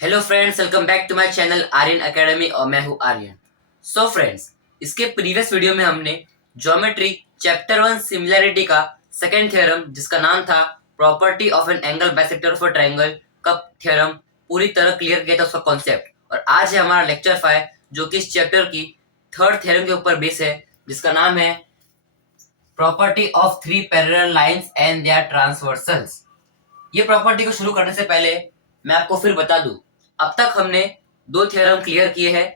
Hello friends, welcome back to my channel Aryan academy और मैं हूं आर्यन। सो फ्रेंड्स, इसके प्रीवियस वीडियो में हमने ज्योमेट्री चैप्टर 1 सिमिलैरिटी का सेकंड थ्योरम जिसका नाम था property of an angle bisector of a triangle का थ्योरम पूरी तरह क्लियर किया था, उसका कॉन्सेप्ट। और आज है हमारा लेक्चर 5 जो कि इस चैप्टर की थर्ड थ्योरम के ऊपर बेस है, जिसका नाम है property of three parallel lines and their transversals. ये प्रॉपर्टी को शुरू करने से पहले मैं आपको फिर बता दूं, अब तक हमने दो थ्योरम क्लियर किए हैं।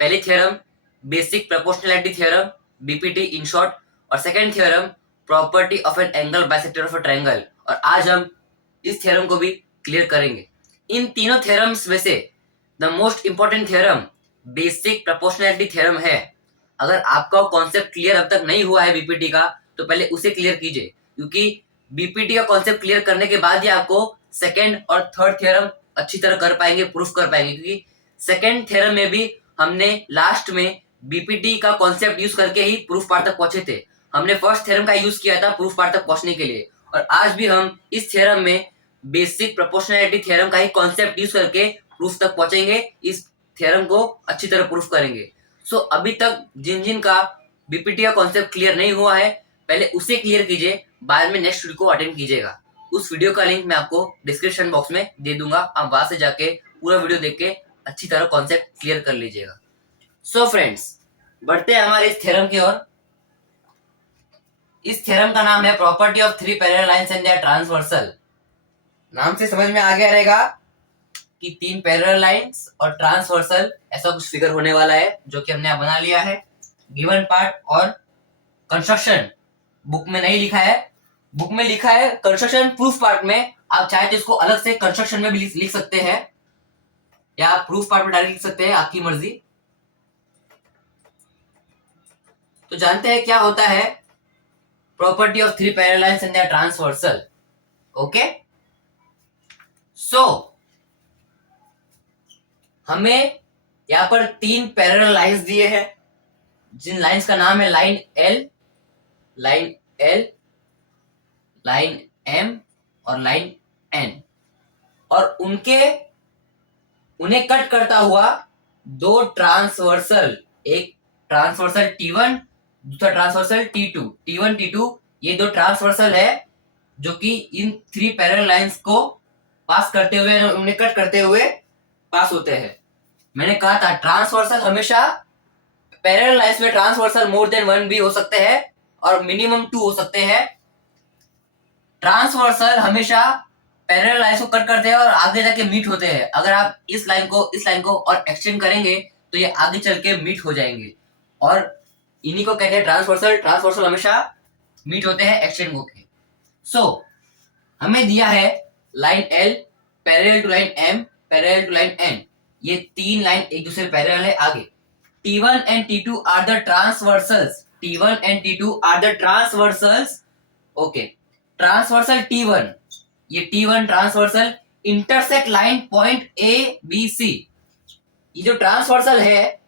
पहली theorem basic proportionality theorem, BPT in short, और second theorem property of an angle bisector of a triangle. और आज हम इस थ्योरम को भी क्लियर करेंगे। इन तीनों थ्योरम्स में से the most important theorem basic proportionality theorem है। अगर आपका कॉन्सेप्ट क्लियर अब तक नहीं हुआ है बीपीटी का, तो पहले उसे क्लियर कीजिए, क्योंकि बीपीटी का कॉन्सेप्ट क्लियर करने के बाद ही आपको सेकंड और थर्ड थ्योरम अच्छी तरह कर पाएंगे, प्रूफ कर पाएंगे। क्योंकि सेकंड थ्योरम में भी हमने लास्ट में बीपीटी का कॉन्सेप्ट यूज करके ही प्रूफ पार्ट तक पहुंचे थे। हमने फर्स्ट थ्योरम का यूज किया था प्रूफ पार्ट तक पहुंचने के लिए, और आज भी हम इस थ्योरम में बेसिक प्रोपोर्शनैलिटी थ्योरम का ही कॉन्सेप्ट यूज करके प्रूफ तक पहुंचेंगे, इस थ्योरम को अच्छी तरह प्रूफ करेंगे। सो अभी तक जिन जिन का बीपीटी का कॉन्सेप्ट क्लियर नहीं हुआ है, पहले उसे क्लियर कीजिए, बाद में नेक्स्ट वीडियो को अटेंड कीजिएगा। उस वीडियो का लिंक मैं आपको डिस्क्रिप्शन बॉक्स में दे दूंगा, आप वहां से जाके पूरा वीडियो देख के अच्छी तरह कॉन्सेप्ट क्लियर कर लीजिएगा। सो फ्रेंड्स, बढ़ते हैं हमारे इस थ्योरम की ओर। इस थ्योरम का नाम है property of three parallel lines and their transversal. नाम से समझ में आ गया रहेगा कि तीन पैरेलल लाइंस और ट्रांसवर्सल ऐसा कुछ फिगर होने वाला है, जो कि हमने बना लिया है। गिवन पार्ट और कंस्ट्रक्शन बुक में नहीं लिखा है, बुक में लिखा है कंस्ट्रक्शन प्रूफ पार्ट में। आप चाहे तो इसको अलग से कंस्ट्रक्शन में भी लिख सकते हैं, या आप प्रूफ पार्ट में डायरेक्ट लिख सकते हैं, आपकी मर्जी। तो जानते हैं क्या होता है property of three parallel lines and their transversal. Okay, so हमें यहां पर तीन पैरेलल लाइंस दिए हैं, जिन लाइंस का नाम है line L, line L, line M और लाइन एन। और उन्हें कट करता हुआ दो ट्रांसवर्सल, एक ट्रांसवर्सल T1, दूसरा ट्रांसवर्सल T2। T1 T2 ये दो ट्रांसवर्सल है जो कि इन थ्री पैरेलल लाइंस को पास करते हुए, उन्हें कट करते हुए पास होते हैं। मैंने कहा था ट्रांसवर्सल हमेशा पैरेलल लाइंस में ट्रांसवर्सल मोर देन वन भी हो सकते हैं और मिनिमम टू हो सकते हैं। ट्रांसवर्सल हमेशा पैरेलल लाइंस को कट करते हैं और आगे जाके मीट होते हैं। अगर आप इस लाइन को और एक्सटेंड करेंगे तो ये आगे चल के मीट हो जाएंगे, और इन्हीं को कहते हैं ट्रांसवर्सल। ट्रांसवर्सल हमेशा मीट होते हैं एक्सटेंड होके। सो हमें दिया है line L parallel to line M parallel to line N. ये तीन लाइन एक दूसरे पैरेलल है। आगे T1 and T2 are the transversals. T1 and T2 are the transversals. Okay. Transversal T1, ये T1 transversal intersect line point A B C। ये जो transversal है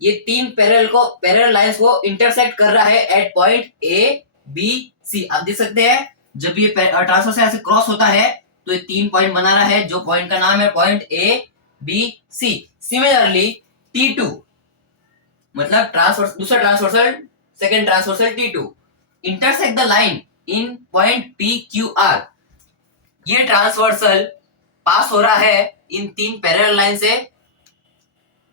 ये तीन पैरेलल लाइंस को इंटरसेक्ट कर रहा है at point A B C। आप देख सकते हैं जब ये ट्रांसवर्सल ऐसे क्रॉस होता है तो ये तीन पॉइंट बना रहा है, जो पॉइंट का नाम है point A B C। Similarly T2 मतलब दूसरा transversal, second transversal T2 intersect the line in point P Q R। ये ट्रांसवर्सल पास हो रहा है इन तीन पैरेलल लाइन से,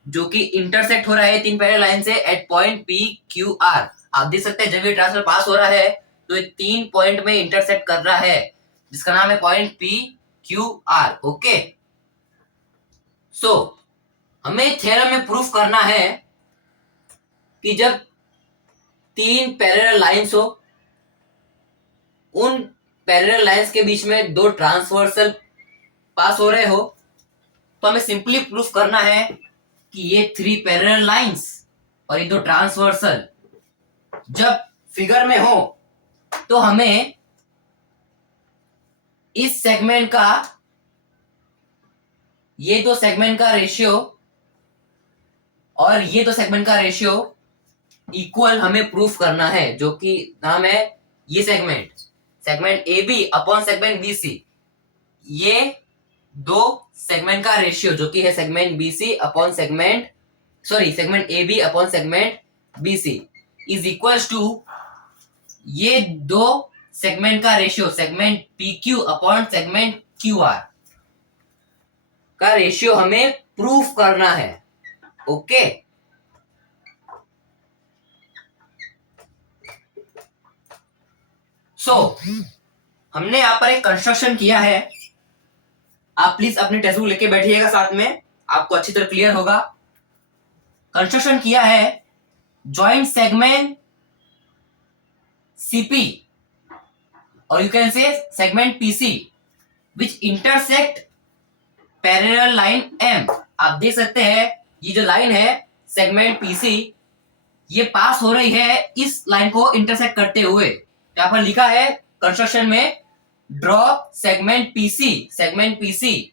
जो कि इंटरसेक्ट हो रहा है तीन पैरेलल लाइन से at point P Q R। आप देख सकते हैं जब ये ट्रांसवर्सल पास हो रहा है तो ये तीन पॉइंट में इंटरसेक्ट कर रहा है, जिसका नाम है point P Q R। Okay, so हमें थ्योरम में प्रूफ करना है कि जब तीन पैरेलल लाइंस हो, उन पैरेलल लाइंस के बीच में दो ट्रांसवर्सल पास हो रहे हो, तो हमें सिंपली प्रूफ करना है कि ये थ्री पैरेलल लाइंस और ये दो ट्रांसवर्सल जब फिगर में हो तो हमें इस सेगमेंट का, ये दो सेगमेंट का रेशियो और ये दो सेगमेंट का रेशियो इक्वल हमें प्रूफ करना है, जो कि नाम है ये segment AB upon segment BC। ये दो सेगमेंट का रेशियो जो कि है segment BC upon segment segment A B upon segment BC is equals to ये दो सेगमेंट का ratio segment P Q upon segment Q R का रेशियो हमें प्रूफ करना है। ओके हमने यहां पर एक कंस्ट्रक्शन किया है। आप प्लीज अपनी टेक्स्ट बुक लेके बैठिएगा, साथ में आपको अच्छी तरह क्लियर होगा। कंस्ट्रक्शन किया है जॉइंट सेगमेंट सीपी और you can say segment PC which intersect parallel line M. आप देख सकते हैं ये जो लाइन है सेगमेंट पीसी ये पास हो रही है इस लाइन को इंटरसेक्ट करते हुए। यहां पर लिखा है कंस्ट्रक्शन में draw segment PC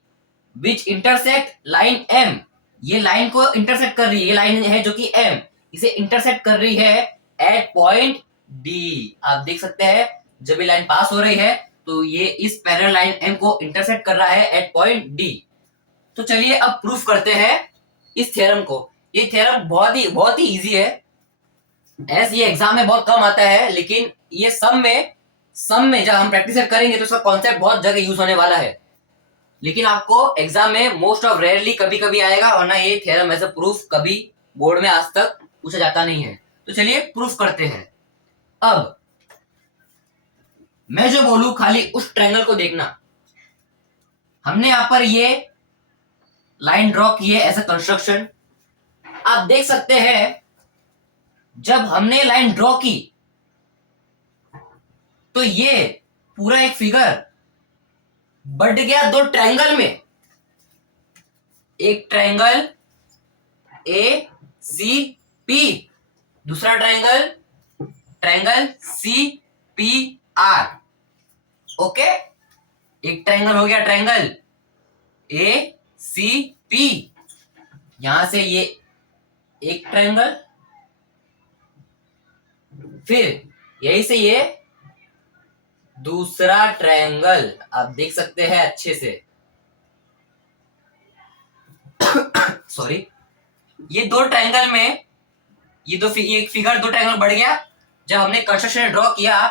which intersect line M. ये लाइन को इंटरसेक्ट कर रही है, ये लाइन है जो कि एम इसे इंटरसेक्ट कर रही है एट पॉइंट डी। आप देख सकते हैं जब ये लाइन पास हो रही है तो ये इस पैरेलल लाइन एम को इंटरसेक्ट कर रहा है एट पॉइंट डी। तो चलिए अब प्रूफ करते हैं इस थ्योरम को। ये थ्योरम बहुत ही इजी है, एस ये एग्जाम में बहुत कम आता है, लेकिन ये सम में जब हम प्रैक्टिस करेंगे तो इसका कॉन्सेप्ट बहुत जगह यूज होने वाला है। लेकिन आपको एग्जाम में मोस्ट ऑफ रेयरली कभी कभी आएगा, वरना ये थ्योरम एज अ प्रूफ कभी बोर्ड में आज तक पूछा जाता नहीं है। तो चलिए प्रूफ करते हैं। अब मैं जो बोलूं खाली उस ट्रायंगल को देखना। हमने यहां पर ये लाइन ड्रॉ की है एज अ कंस्ट्रक्शन। आप देख सकते हैं जब हमने लाइन ड्रॉ की तो ये पूरा एक फिगर बढ़ गया दो ट्रायंगल में। एक ट्रायंगल ए सी पी, दूसरा triangle C P R. Okay, एक ट्रायंगल हो गया ट्रायंगल ए सी पी, यहां से ये एक ट्रायंगल, फिर यही से ये दूसरा ट्रायंगल। आप देख सकते हैं अच्छे से सॉरी, ये दो ट्रायंगल में ये एक फिगर दो ट्रायंगल बढ़ गया। जब हमने कंस्ट्रक्शन ड्रॉ किया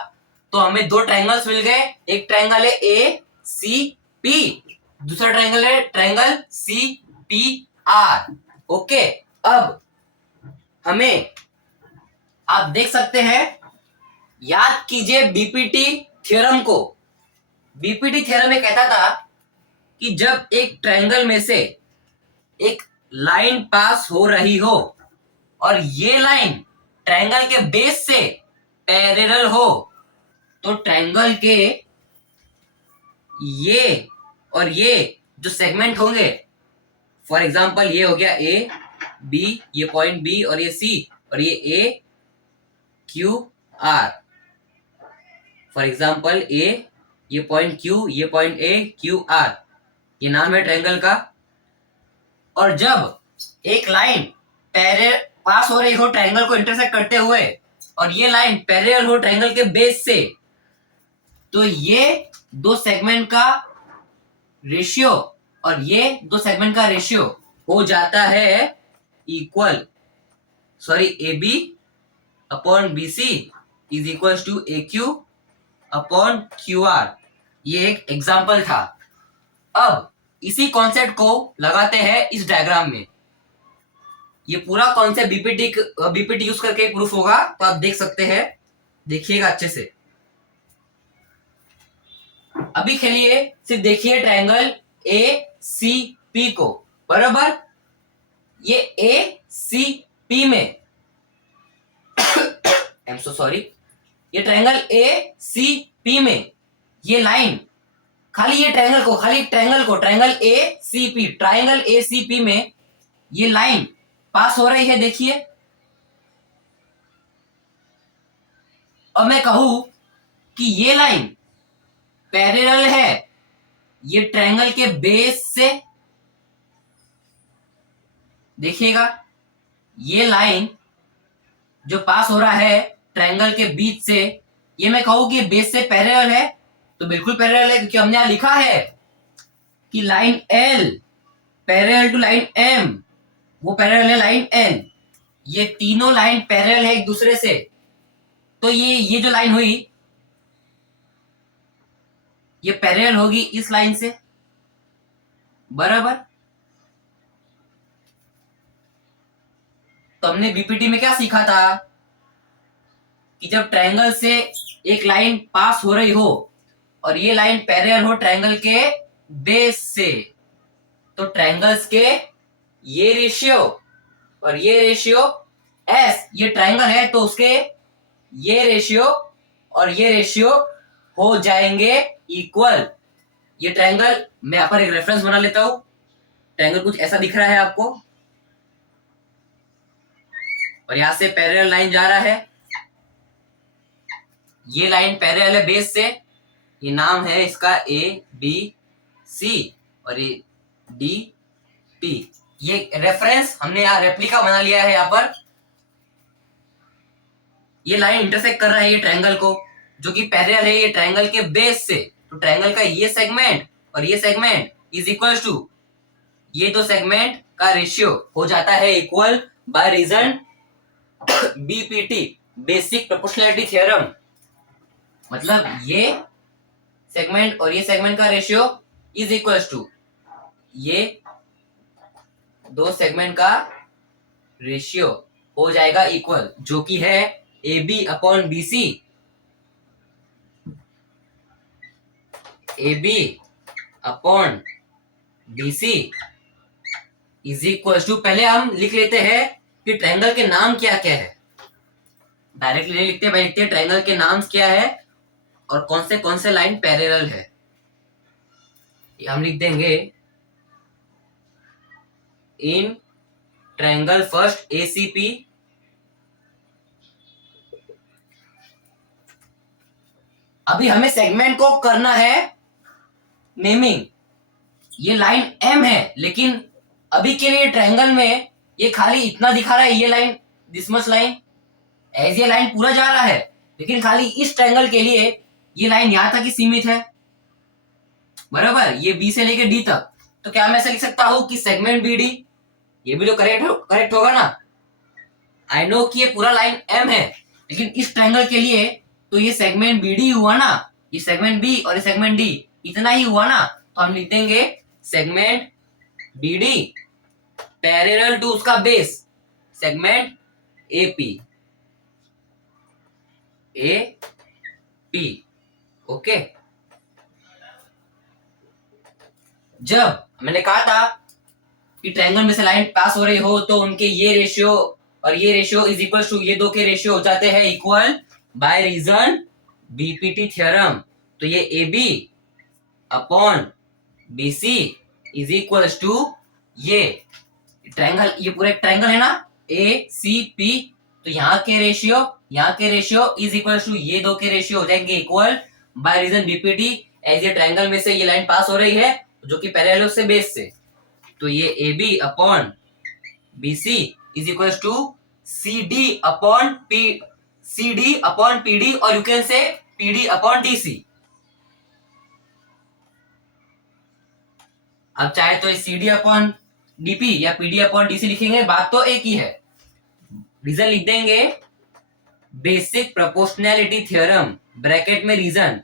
तो हमें दो ट्रायंगल्स मिल गए। एक ट्रायंगल है ए सी पी, दूसरा ट्रायंगल है triangle C P R. Okay, अब हमें आप देख सकते हैं, याद कीजिए बीपीटी थ्योरम को। बीपीटी थ्योरम में कहता था कि जब एक ट्रायंगल में से एक लाइन पास हो रही हो और ये लाइन ट्रायंगल के बेस से पैरेलल हो तो ट्रायंगल के ये और ये जो सेगमेंट होंगे, फॉर एग्जांपल ये हो गया ए बी, ये पॉइंट बी और ये सी, और ये ए क्यू आर। फॉर एग्जांपल ए, ये पॉइंट क्यू, ये पॉइंट ए क्यू आर, ये नाम है ट्रायंगल का। और जब एक लाइन पास हो रही हो ट्रायंगल को इंटरसेक्ट करते हुए और ये लाइन पैरेलल हो ट्रायंगल के बेस से, तो ये दो सेगमेंट का रेशियो और ये दो सेगमेंट का रेशियो हो जाता है equal, A B upon B C is equal to A Q upon Q R. ये एक एग्जाम्पल था। अब इसी कॉन्सेप्ट को लगाते हैं इस डायग्राम में। ये पूरा कॉन्सेप्ट बीपीटी यूज करके प्रूफ होगा, तो आप देख सकते हैं, देखिएगा अच्छे से। अभी खेलिए, सिर्फ देखिए ट्रायंगल ए सी पी को, बराबर। ये ए सी पी में आई एम सो सॉरी, ये ट्रायंगल ए सी पी में ये लाइन, खाली ट्रायंगल ए सी पी में ये लाइन पास हो रही है, देखिए। और मैं कहूं कि ये लाइन पैरेलल है ये ट्रायंगल के बेस से, देखिएगा ये लाइन जो पास हो रहा है ट्रायंगल के बीच से, ये मैं कहूं कि बेस से पैरेलल है, तो बिल्कुल पैरेलल है, क्योंकि हमने यहां लिखा है कि line L parallel to line M, वो पैरेलल है लाइन N, ये तीनों लाइन पैरेलल है एक दूसरे से, तो ये जो लाइन हुई ये पैरेलल होगी इस लाइन से, बराबर। तो हमने बीपीटी में क्या सीखा था कि जब ट्रायंगल से एक लाइन पास हो रही हो और ये लाइन पैरेलल हो ट्रायंगल के बेस से, तो ट्रायंगल्स के ये रेशियो और ये रेशियो एस, ये ट्रायंगल है तो उसके ये रेशियो और ये रेशियो हो जाएंगे इक्वल। ये ट्रायंगल, मैं यहाँ पर एक रेफरेंस बना लेता हूं। ट्रायंगल कुछ ऐसा दिख रहा है आपको, और यहां से पैरेलल लाइन जा रहा है, ये लाइन पैरेलल है बेस से, ये नाम है इसका ए बी सी और ये डी पी। ये रेफरेंस हमने यहाँ रेप्लिका बना लिया है। यहाँ पर ये लाइन इंटरसेक्ट कर रहा है ये ट्रायंगल को, जो कि पैरेलल है ये ट्रायंगल के बेस से। तो ट्रायंगल का ये सेगमेंट और ये सेगमेंट इज इक्वल टू ये दो सेगमेंट का रेशियो हो जाता है equal by reason BPT, basic proportionality theorem. मतलब ये सेगमेंट और ये सेगमेंट का रेशियो इज इक्वल टू ये दो सेगमेंट का रेशियो हो जाएगा इक्वल, जो कि है A B upon B C. A B upon B C is equal to, पहले हम लिख लेते हैं कि ट्रायंगल के नाम क्या क्या है। डायरेक्टली नहीं लिखते, भाई लिखते हैं ट्रायंगल के नाम क्या है और कौन से लाइन पैरेलल है। हम लिख देंगे इन ट्रायंगल फर्स्ट एसीपी अभी हमें सेगमेंट को करना है नेमिंग। ये लाइन M है, लेकिन अभी के लिए ट्रायंगल में ये खाली इतना दिखा रहा है, ये line, this much line, as ये लाइन पूरा जा रहा है, लेकिन खाली इस ट्रायंगल के लिए ये लाइन यहां तक ही सीमित है, बराबर, ये B से लेके D तक। तो क्या मैं ऐसा लिख सकता हूं कि सेगमेंट BD, ये भी तो करेक्ट होगा ना। आई नो कि ये पूरा लाइन M है, लेकिन इस ट्रायंगल के लिए तो ये सेगमेंट BD हुआ ना, ये सेगमेंट B और ये सेगमेंट D इतना ही हुआ ना। तो हम लिख देंगे सेगमेंट BD पैरेलल टू उसका बेस सेगमेंट AP, ओके। जब मैंने कहा था कि ट्रायंगल में से लाइन पास हो रही हो तो उनके ये रेशियो और ये रेशियो इज इक्वल टू ये दो के रेशियो हो जाते हैं equal by reason BPT theorem. तो ये AB upon BC is equal to ये ट्रायंगल, ये पूरा एक ट्रायंगल है ना ACP, तो यहाँ के रेशियो इज इक्वल टू ये दो के रेशियो हो जाएंगे equal by reason BPT, as ये ट्रायंगल में से ये लाइन पास हो रही है जो कि पैरेलल से बेस से। तो ये AB upon BC is equal to CD upon PD और you can say PD upon DC। अब चाहे तो CD अपॉन DP या PD अपॉन DC लिखेंगे, बात तो एक ही है। रीजन लिख देंगे बेसिक प्रोपोर्शनैलिटी थ्योरम, ब्रैकेट में रीजन।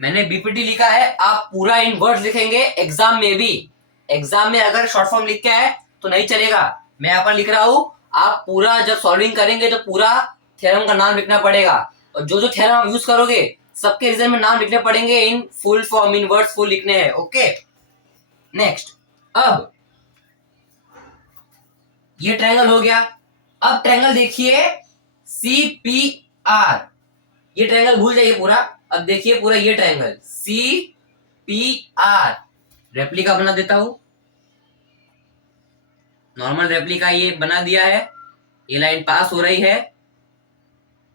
मैंने बीपीटी लिखा है, आप पूरा इन वर्ड्स लिखेंगे। एग्जाम में भी, एग्जाम में अगर शॉर्ट फॉर्म लिख के आए तो नहीं चलेगा। मैं यहाँ पर लिख रहा हूं, आप पूरा जब सॉल्विंग करेंगे तो पूरा थ्योरम का नाम लिखना पड़ेगा, और जो जो थ्योरम आप यूज करोगे सबके रीजन में नाम लिखने पड़ेंगे in full form, in words full लिखने हैं, ओके। नेक्स्ट, अब ये ट्रायंगल हो गया। अब ट्रायंगल देखिए CPR, ये ट्रायंगल भूल जाइए पूरा। अब देखिए पूरा ये ट्रायंगल CPR, रेप्लिका बना देता हूं, नॉर्मल रेप्लिका ये बना दिया है। ये लाइन पास हो रही है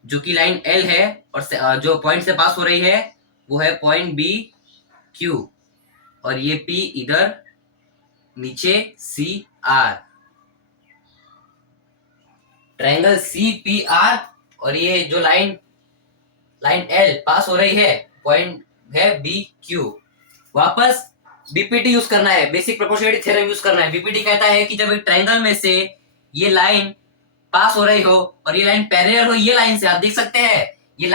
जो कि लाइन L है, और जो पॉइंट से पास हो रही है वो है पॉइंट BQ, और ये P इधर नीचे CR, ट्रायंगल CPR, और ये जो लाइन L पास हो रही है पॉइंट है BQ। वापस बीपीटी यूज करना है, बेसिक प्रोपोर्शनलिटी थ्योरम यूज करना है। बीपीटी कहता है कि जब एक ट्रायंगल में से ये लाइन पास हो रही हो और ये लाइन पैरेलल हो ये लाइन से, आप देख सकते हैं ये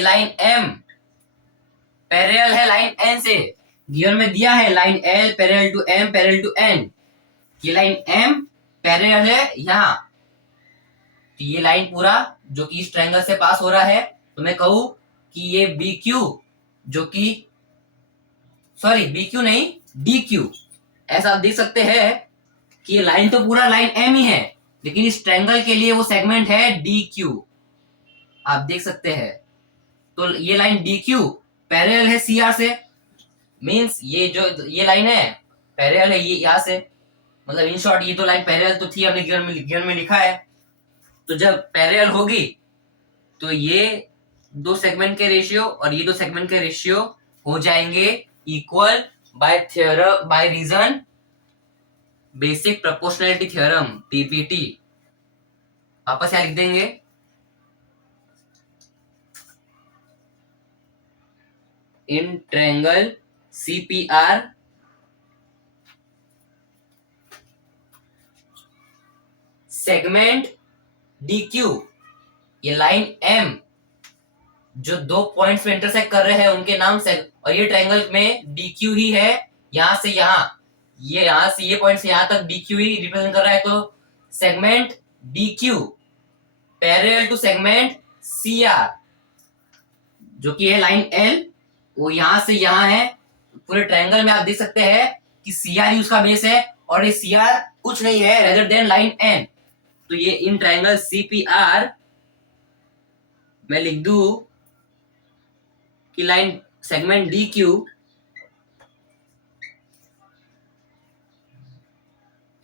लाइन एम पैरेलल है लाइन एन से, गिवन में दिया है line L parallel to M parallel to N, ये लाइन एम पैरेलल है यहाँ, तो ये लाइन पूरा जो कि इस ट्रायंगल से पास हो रहा है, तो मैं कहूं कि ये बी क्यू जो कि सॉरी बी क्यू नहीं डी क्यू, ऐसा आप देख सकते हैं कि ये लाइन तो पूरा लाइन एम ही है, लेकिन इस ट्रायंगल के लिए वो सेगमेंट है डी क्यू, आप देख सकते हैं। तो ये लाइन डी क्यू पैरेलल है सी आर से, मीन्स ये जो ये लाइन है पैरेलल है ये यहाँ से, मतलब इन शॉर्ट ये तो लाइन पैरेलल तो थी, हमने गिवन में लिखा है। तो जब पैरेलल होगी तो ये दो सेगमेंट के रेशियो और ये दो सेगमेंट के रेशियो हो जाएंगे equal by reason basic proportionality theorem BPT. वापस यहां लिख देंगे, in triangle CPR segment DQ, ये लाइन एम जो दो पॉइंट्स में इंटरसेक्ट कर रहे हैं उनके नाम से, और ये ट्रायंगल में डीक्यू ही है, यहां से यहां, ये यहां से ये पॉइंट से यहां तक डीक्यू ही रिप्रेजेंट कर रहा है, तो segment DQ parallel to segment CR जो कि है लाइन एल, वो यहां से यहां है, पूरे ट्रायंगल में आप देख सकते हैं कि सीआर ही उसका बेस है और ये सीआर कुछ नहीं है रेदर देन लाइन एन। तो ये इन ट्रायंगल सीपीआर मैं लिख दू कि लाइन सेगमेंट डी क्यू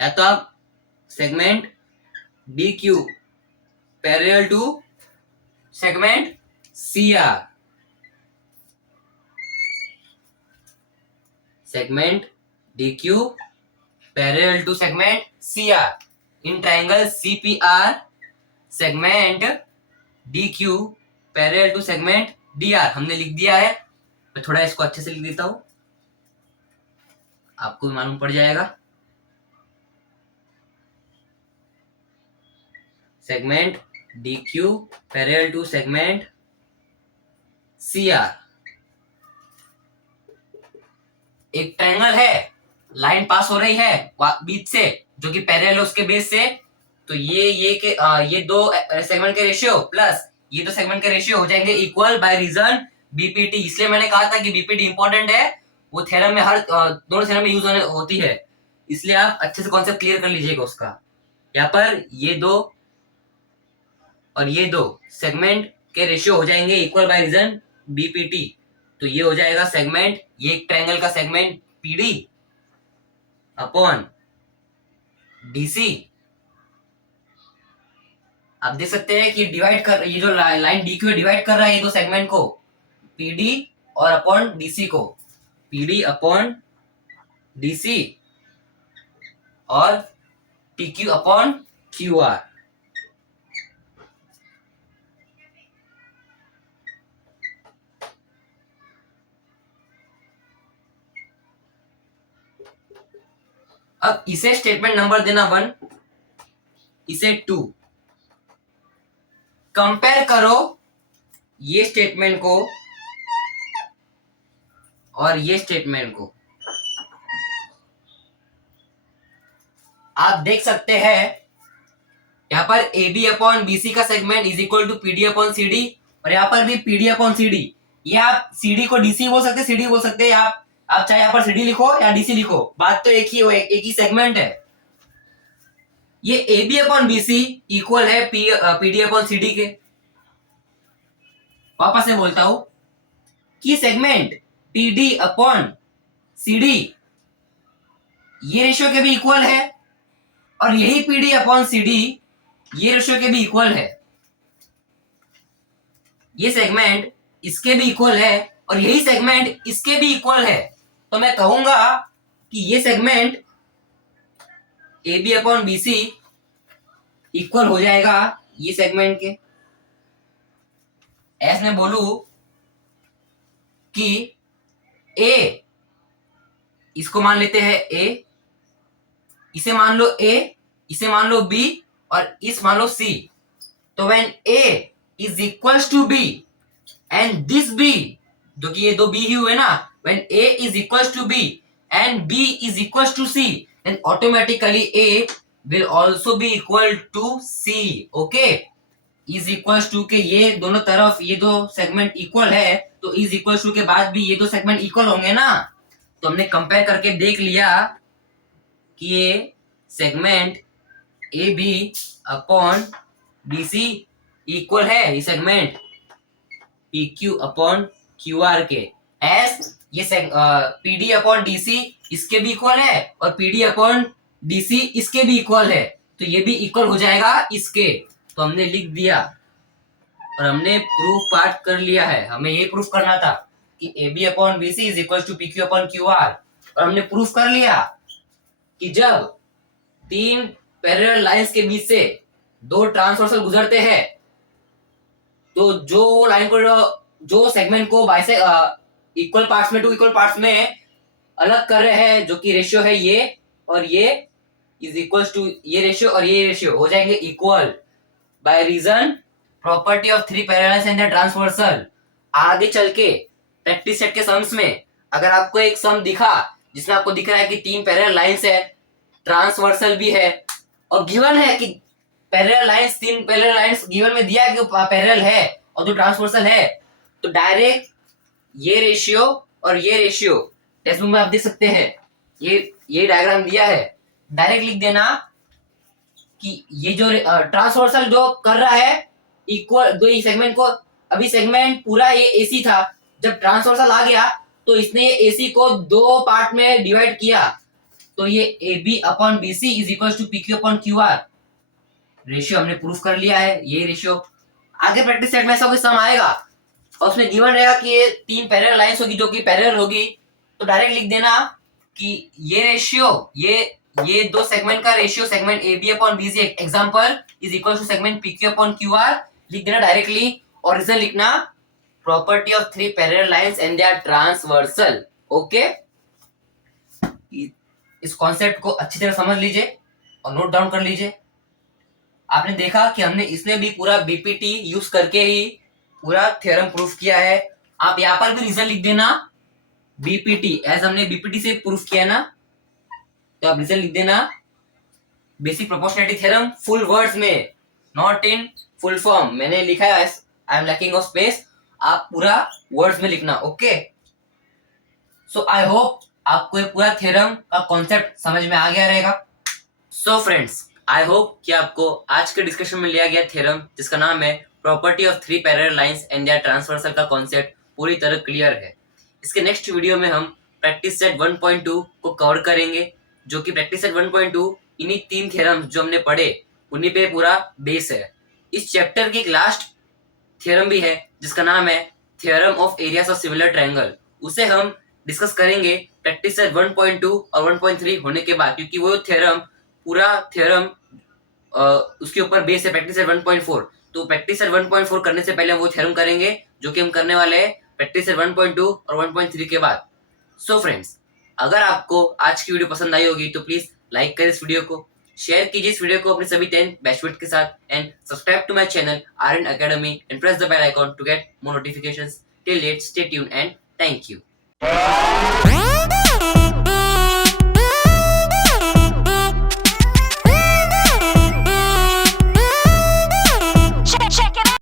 या तो आप segment D Q parallel to segment C R, segment D Q parallel to segment C R, in triangle CPR segment D Q parallel to segment D R हमने लिख दिया है। मैं थोड़ा इसको अच्छे से लिख देता हूं, आपको भी मालूम पड़ जाएगा। Segment D Q parallel to segment C R, एक ट्रायंगल है, लाइन पास हो रही है बीच से जो कि पैरेलल है उसके बेस से, तो ये दो सेगमेंट के रेशियो प्लस ये दो सेगमेंट के रेशियो हो जाएंगे इक्वल बाय रीजन बीपीटी। इसलिए मैंने कहा था कि बीपीटी इंपॉर्टेंट है, वो थ्योरम में हर दोनों थ्योरम में यूज होती है, इसलिए आप अच्छे से कॉन्सेप्ट क्लियर कर लीजिएगा उसका। यहाँ पर ये दो और ये दो सेगमेंट के रेशियो हो जाएंगे इक्वल बाय रीजन बीपीटी, तो ये हो जाएगा सेगमेंट, ये एक ट्रायंगल का सेगमेंट पीडी अपॉन डीसी। आप देख सकते हैं कि डिवाइड कर, ये जो लाइन डीक्यू डिवाइड कर रहा है ये दो सेगमेंट को, पीडी और अपॉन डीसी को, पीडी अपॉन डीसी और टीक्यू अपॉन क्यूआर। अब इसे स्टेटमेंट नंबर देना 1, इसे 2, कंपेयर करो ये स्टेटमेंट को और ये स्टेटमेंट को। आप देख सकते हैं यहां पर A B upon B C का segment is equal to PD upon C D, और यहां पर भी पीडी अपॉन सी डी। ये आप सीडी को डीसी बोल सकते हैं, सीडी बोल सकते हैं, आप चाहे यहां पर सीडी लिखो या डीसी लिखो, बात तो एक ही हो, एक ही सेगमेंट है। ये A B upon B C equal है पीडी अपॉन सी डी के। वापस से बोलता हूं कि segment PD upon C D ये रेशियो के भी इक्वल है, और यही पीडी अपॉन सी डी ये रेशियो के भी इक्वल है। ये सेगमेंट इसके भी इक्वल है और यही सेगमेंट इसके भी इक्वल है, तो मैं कहूंगा कि ये segment A B upon B C equal हो जाएगा ये सेगमेंट के। ऐसे मैं बोलू कि ए इसको मान लेते हैं A, इसे मान लो A, इसे मान लो B और इस मान लो C। तो when A is equals to B and this B, जो कि ये दो B ही हुए ना, when A is equals to B and B is equals to C, then automatically A will also be equal to C। Okay, is equals to के ये दोनों तरफ ये दो सेगमेंट इक्वल है, तो इज इक्वल्स टू के बाद भी ये दो सेगमेंट इक्वल होंगे ना। तो हमने कंपेयर करके देख लिया कि ये segment A B upon B C equal है ये segment P Q upon Q R के, एस ये P D upon D C इसके भी इक्वल है और P D upon D C इसके भी इक्वल है, तो ये भी इक्वल हो जाएगा इसके। तो हमने लिख दिया और हमने प्रूफ पार्ट कर लिया है। हमें ये प्रूफ करना था कि A B upon B C is equal to P Q upon Q R, और हमने प्रूफ कर लिया कि जब तीन पैरेलल लाइंस के बीच से दो ट्रांसवर्सल गुजरते हैं तो जो लाइन को जो सेगमेंट को बाइसे इक्वल पार्ट्स में टू इक्वल पार्ट्स में अलग कर रहे हैं, जो कि रेशियो है ये और ये इज इक्वल्स टू ये रेशियो और ये रेशियो हो जाएंगे equal by reason property of three parallels and the transversal. आगे चल के प्रैक्टिस सेट के सम्स में अगर आपको एक सम दिखा जिसमें आपको दिख रहा है कि तीन पैरेलल लाइंस है, ट्रांसवर्सल भी है और गिवन है कि पैरेलल लाइंस, तीन पैरेलल लाइंस गिवन में दिया है कि पैरेलल है और जो ट्रांसवर्सल है, तो डायरेक्ट ये रेशियो और ये रेशियो टेक्स्ट बुक में आप देख सकते हैं, ये डायग्राम दिया है, डायरेक्ट लिख देना कि ये जो ट्रांसवर्सल जो कर रहा है इक्वल दो ही सेगमेंट को, अभी सेगमेंट पूरा ये एसी था, जब ट्रांसवर्सल आ गया तो इसने ये एसी को दो पार्ट में डिवाइड किया, तो ये A B upon B C is equal to P Q upon Q R ratio हमने प्रूफ कर लिया है। ये रेशियो आगे प्रैक्टिस सेट में ऐसा कोई सम आएगा और उसमें गिवन रहेगा कि ये तीन पैरेलल लाइंस होगी जो कि पैरेलल होगी, तो डायरेक्ट लिख देना कि ये रेशियो ये दो सेगमेंट का ratio segment A B upon B C example is equal to segment P Q upon Q R लिख देना डायरेक्टली, और रीजन लिखना property of three parallel lines and they are transversal. Okay, इस concept को अच्छी तरह समझ लीजिए और नोट डाउन कर लीजिए। आपने देखा कि हमने इसमें भी पूरा बीपीटी यूज करके ही पूरा थ्योरम प्रूफ किया है। आप यहाँ पर भी रीजन लिख देना बीपीटी, एज हमने बीपीटी से प्रूफ किया ना, तो आप रीजन लिख देना basic proportionality theorem full words में, नॉट इन फुल फॉर्म। मैंने लिखा है I am lacking of space, आप पूरा वर्ड्स में लिखना। ओके, सो आई होप आपको ये पूरा थ्योरम का कॉन्सेप्ट समझ में आ गया रहेगा। सो फ्रेंड्स, आई होप कि आपको आज के डिस्कशन में लिया गया थ्योरम जिसका नाम है property of three parallel lines and their transversal का कॉन्सेप्ट पूरी तरह क्लियर है। इसके नेक्स्ट वीडियो में हम प्रैक्टिस सेट 1.2 को कवर करेंगे, जो कि प्रैक्टिस सेट 1.2 इन्हीं तीन थ्योरम जो हमने पढ़े उन्हीं पे पूरा बेस है। इस चैप्टर की एक लास्ट थ्योरम भी है जिसका नाम है theorem of areas of similar triangle, उसे हम डिस्कस करेंगे प्रैक्टिस सेट 1.2 और 1.3 होने के बाद, क्योंकि वो थ्योरम पूरा थ्योरम उसके ऊपर बेस है प्रैक्टिस सेट 1.4। तो प्रैक्टिस सेट 1.4 करने से पहले हम वो थ्योरम करेंगे जो कि हम करने वाले हैं प्रैक्टिस सेट 1.2 और 1.3 के बाद। सो फ्रेंड्स, अगर आपको आज की वीडियो पसंद आई होगी तो प्लीज लाइक करें इस वीडियो को, शेयर कीजिए इस वीडियो को अपने सभी 10 बैचमेट्स के साथ, and subscribe to my channel Aryan academy and press the bell icon to get more notifications. Till late, stay tuned and thank you.